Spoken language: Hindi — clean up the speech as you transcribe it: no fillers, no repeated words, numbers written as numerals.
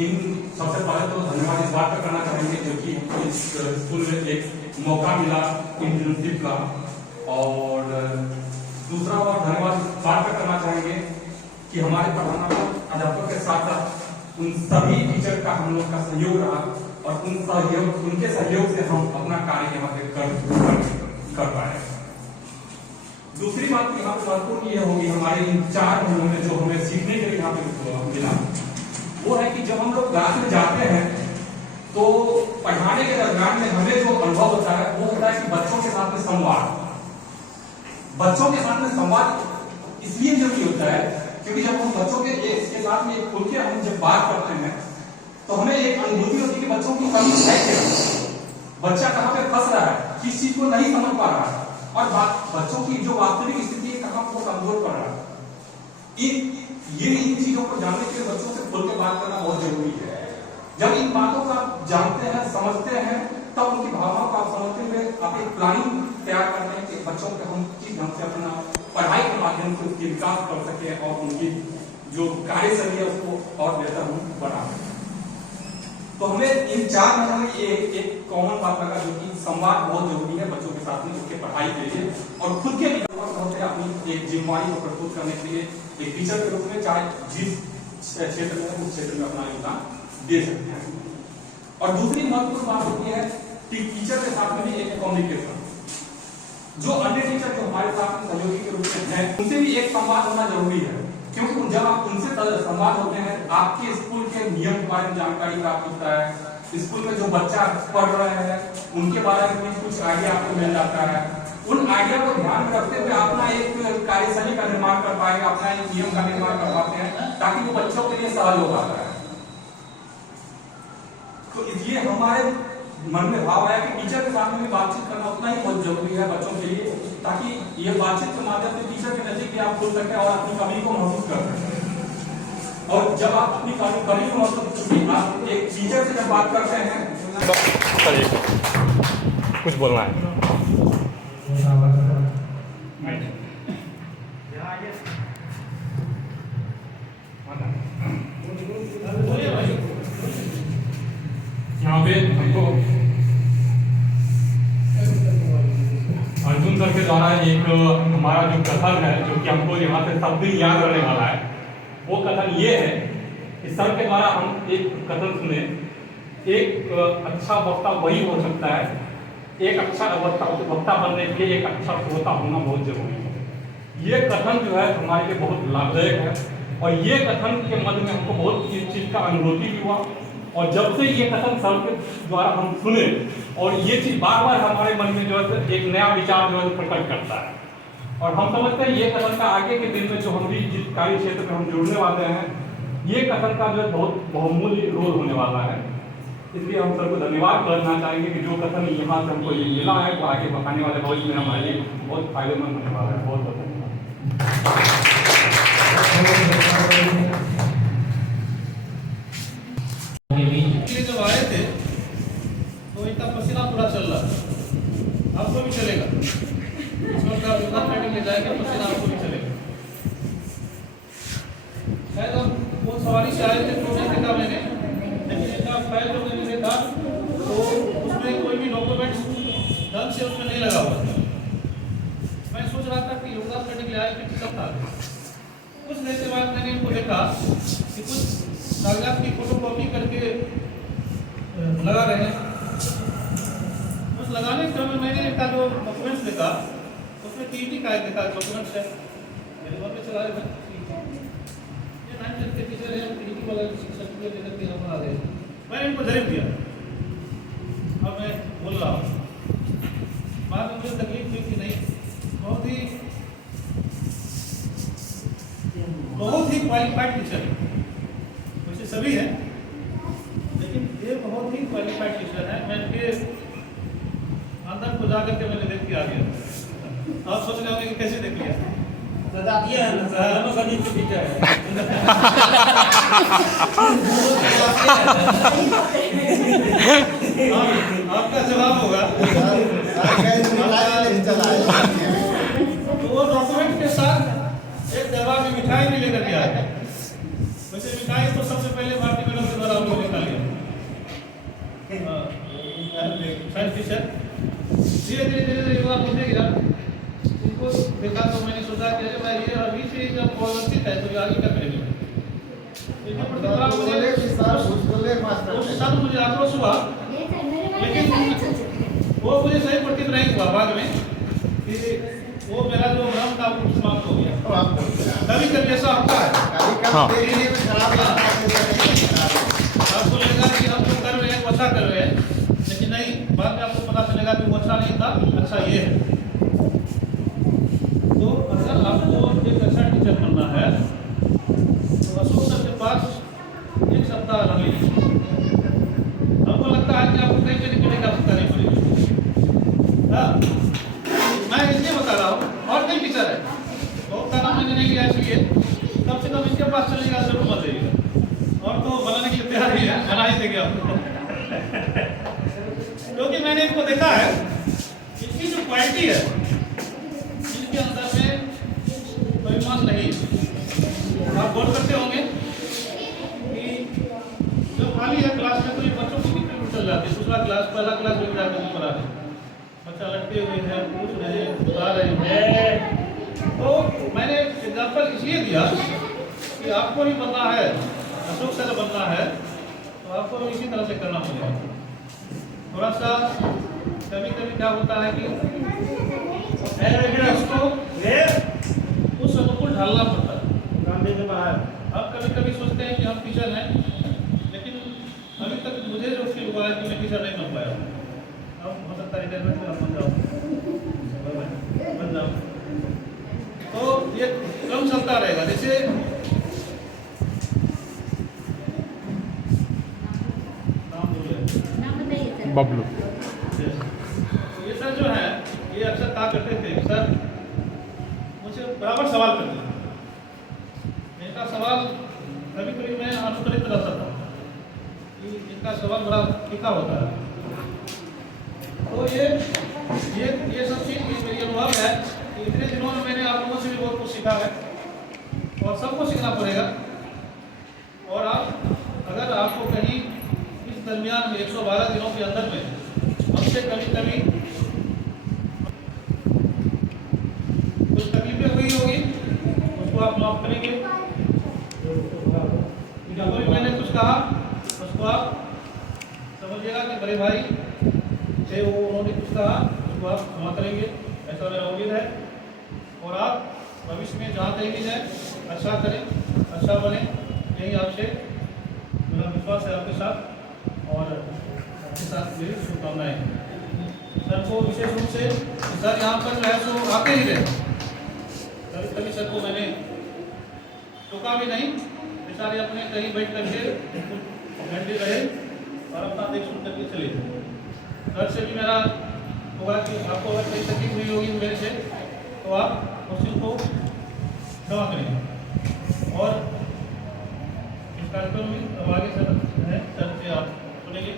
इन सबसे पहले तो धन्यवाद इस बात का करना चाहेंगे जो कि इस स्कूल में एक मौका मिला इंटर्नशिप का, और दूसरा और धन्यवाद इस बात का करना चाहेंगे कि हमारे प्रधानाध्यापक के साथ साथ उन सभी टीचर का हम लोग का सहयोग रहा, और उनके सहयोग से हम अपना कार्य यहाँ पे कर पाए। दूसरी बात यहाँ पे महत्वपूर्ण ये होगी हमारे इन 4 महीनों में जो हमें सीखने के लिए यहाँ पे मिला, वो है कि जब हम लोग क्लास में जाते हैं तो पढ़ाने के दरमियान में हमें जो अनुभव होता है वो होता है कि बच्चों के साथ में संवाद। बच्चों के साथ में संवाद इसलिए जरूरी होता है क्योंकि जब हम बच्चों के साथ में खुल के हम जब बात करते हैं तो हमें एक अनुभूति होती है कि बच्चों की कमी है क्या, बच्चा कहाँ पे फंस रहा है, किस चीज को नहीं समझ पा रहा है, और बच्चों की जो वास्तविक स्थिति है कहाँ वो कमजोर पड़ रहा है। इन चीजों को जानने के लिए बच्चों से खुल के बात करना बहुत जरूरी है। जब इन बातों को आप जानते हैं, समझते हैं, तब उनकी भावनाओं को आप समझते हुए आप एक प्लानिंग तैयार करते हैं कि बच्चों को हम किस ढंग से अपना पढ़ाई के माध्यम से उसकी विकास कर सके और उनकी जो कार्यशैली है उसको और बेहतर हम बना सकें। तो हमें इन 4 महीनों में एक कॉमन बात लगा जो कि संवाद बहुत जरूरी है बच्चों के साथ में उसके पढ़ाई के लिए, और खुद के विकास होते अपनी एक जिम्मेदारी को प्रस्तुत करने के लिए एक टीचर के रूप में चाहे जिस क्षेत्र में उस क्षेत्र में अपना योगदान दे सकते हैं। और दूसरी महत्वपूर्ण बात होती है कि टीचर के साथ में भी एक कम्युनिकेशन, जो अन्य टीचर जो हमारे साथ सहयोगी के रूप में हैं उनसे भी एक संवाद होना जरूरी है, क्योंकि जब आप उनसे संवाद होते हैं आपके स्कूल के नियम के बारे में जानकारी प्राप्त होता है, स्कूल में जो बच्चा पढ़ रहे हैं उनके बारे में कुछ आइडिया आपको मिल जाता है। उन आइडिया को ध्यान में रखते हुए अपना एक कार्यशैली का निर्माण कर पाएंगे, अपना एक नियम का निर्माण कर पाते हैं ताकि वो बच्चों के लिए सहज हो पाता है। तो इसलिए हमारे मन में भाव आया कि टीचर के साथ में बातचीत करना उतना ही बहुत जरूरी है बच्चों के लिए, ताकि ये बातचीत के माध्यम से टीचर के नजदीक भी आप खुल सकते हैं और अपनी कमी को महसूस कर सकते हैं। और जब आप अपनी कमी को महसूस आप एक टीचर से जब बात करते हैं कुछ बोलना है यहाँ पे हमको अर्जुन सर के द्वारा एक हमारा जो कथन है जो कि हमको यहाँ से सब दिन याद रहने वाला है, वो कथन ये है कि सर के द्वारा हम एक कथन सुने, एक अच्छा वक्ता वही हो सकता है, एक अच्छा वक्ता बनने के लिए एक अच्छा श्रोता होना बहुत जरूरी है। ये कथन जो है हमारे लिए बहुत लाभदायक है, और ये कथन के मध्य में हमको बहुत इस चीज़ का अनुभूति भी हुआ, और जब से ये कथन सर के द्वारा हम सुने और ये चीज बार बार हमारे मन में जो है एक नया विचार जो है प्रकट करता है, और हम समझते हैं ये कथन का आगे के दिन में जो हम भी जिस कार्य क्षेत्र में हम जुड़ने वाले हैं ये कथन का जो है बहुत बहुमूल्य रोल होने वाला है। इसलिए हम सबको धन्यवाद करना चाहेंगे कि जो कथन यहाँ से हमको मिला है वो आगे बताने वाले भविष्य में हमारे लिए बहुत फायदेमंद होने वाला है। बहुत बहुत जब आए थे तो इनका पसीना पूरा चल रहा है, आपको भी चलेगा, ट्रेनिंग ले जाएगा पसीना आपको भी चलेगा। शायद हम वो सवारी से आए थे तो नहीं देखा मैंने, लेकिन इनका फाइल जो मैंने देखा तो उसमें कोई भी डॉक्यूमेंट्स ढंग से उसमें नहीं लगा हुआ था। मैं सोच रहा था कि योगदान करने के लिए आए कि सब था। कुछ देर के बाद मैंने इनको देखा कि कुछ कागजात की फोटोकॉपी करके लगा रहे हैं। उस लगाने के क्रम में मैंने इनका जो डॉक्यूमेंट्स देखा उसमें टीटी का एक देखा डॉक्यूमेंट्स है, मेरे घर पे चला रहे ये 9th के टीचर है, टीटी वाला सर्टिफिकेट लेकर के हम आ रहे हैं। मैंने इनको जरूर दिया, अब मैं बोल रहा हूँ। बाद में मुझे तकलीफ हुई कि नहीं, बहुत ही क्वालिफाइड टीचर है, वैसे सभी हैं लेकिन ये बहुत ही क्वालिफाइड टीचर है। मैं इनके अंदर को जा करके मैंने देख के आ गया। आप सोच रहे होंगे कि कैसे देख लिया, गणित के टीचर है। आपका जवाब होगा तो वो डॉक्यूमेंट के साथ एक डब्बा में मिठाई भी लेकर के आए। वैसे मिठाई तो सबसे पहले भारती मैडम के द्वारा डिफाइन फीचर। धीरे धीरे धीरे धीरे बात होने गिरा, इनको देखा तो मैंने सोचा कि अरे भाई ये अभी से जब व्यवस्थित है तो ये आगे क्या करेंगे। उस साल मुझे आक्रोश हुआ, लेकिन वो मुझे सही प्रतीत नहीं हुआ बाद में कि वो मेरा जो भ्रम था वो समाप्त हो गया। कभी कभी ऐसा होता है, आपको लगेगा कि हम जो कर रहे हैं वो अच्छा कर रहे हैं, लेकिन नहीं, बाद में आपको पता चलेगा कि वो अच्छा नहीं था, अच्छा ये है। तो अगर आपको एक अच्छा टीचर बनना है तो अशोक सर के पास एक सप्ताह रहिए। हमको लगता है कि आपको कई तरीके की आवश्यकता नहीं पड़ेगी। मैं इसलिए बता रहा हूँ, और कई टीचर है, बहुत का नाम मैंने नहीं लिया इसलिए, कम से कम इसके पास चलेगा जरूर मत देगा, और तो बनाने के लिए तैयार ही है, बना ही देंगे आपको। क्योंकि मैंने इनको देखा है, इसकी जो क्वालिटी है, इनके अंदर में परिमाण नहीं। आप गौर करते होंगे कि जो खाली है क्लास में तो ये बच्चों की कितनी चल जाती है, दूसरा क्लास पहला क्लास में जाकर पढ़ा रहे, बच्चा लटके हुए हैं, पूछ रहे हैं, बता रहे हैं। तो मैंने एग्जाम्पल इसलिए दिया कि आपको भी बनना है, अशोक सर बनना है, तो आपको भी इसी तरह से करना पड़ेगा। थोड़ा सा कभी कभी क्या होता है कि उसको उस अनुकूल ढालना पड़ता है। अब कभी कभी सोचते हैं कि हम टीचर हैं, लेकिन अभी तक मुझे जो फील हुआ है कि मैं टीचर नहीं बन पाया। अब हो सकता है रिटायरमेंट में बन जाओ। तो ये क्रम चलता रहेगा। जैसे बबलू ये सर जो है ये अक्सर कहा करते थे, सर मुझे बराबर सवाल करते हैं। इनका सवाल कभी कभी मैं अनुत्तरित रहता था कि इनका सवाल बड़ा तीखा होता है। तो ये सब चीज़ मेरी अनुभव है कि इतने दिनों में मैंने आप लोगों से भी बहुत कुछ सीखा है, और सबको सीखना पड़ेगा। और आप अगर आपको कहीं इस दरमियान में 112 दिनों के अंदर में हमसे कभी कुछ तकलीफें हुई होगी, उसको आप माफ करेंगे। कोई मैंने कुछ कहा उसको आप समझिएगा कि बड़े भाई से वो उन्होंने कुछ कहा, उसको आप क्षमा करेंगे, ऐसा मेरा उम्मीद है। और आप भविष्य में जहाँ कहीं भी जाए अच्छा करें, अच्छा बने, यही आपसे मेरा विश्वास है आपके साथ, और आपके साथ मेरी शुभकामनाएं हैं। सर को विशेष रूप से सर यहाँ पर जो है सो आते ही रहे, कभी कभी सर को मैंने टोका भी नहीं, बेचारे अपने कहीं बैठ करके घंटे रहे और अपना देख सुन करके चले गए। सर से भी मेरा होगा कि आपको अगर कोई तकलीफ हुई होगी मेरे से तो आप उस चीज़ को क्षमा करेंगे। और इस कार्यक्रम में अब आगे सर है, सर से आप सुनेंगे।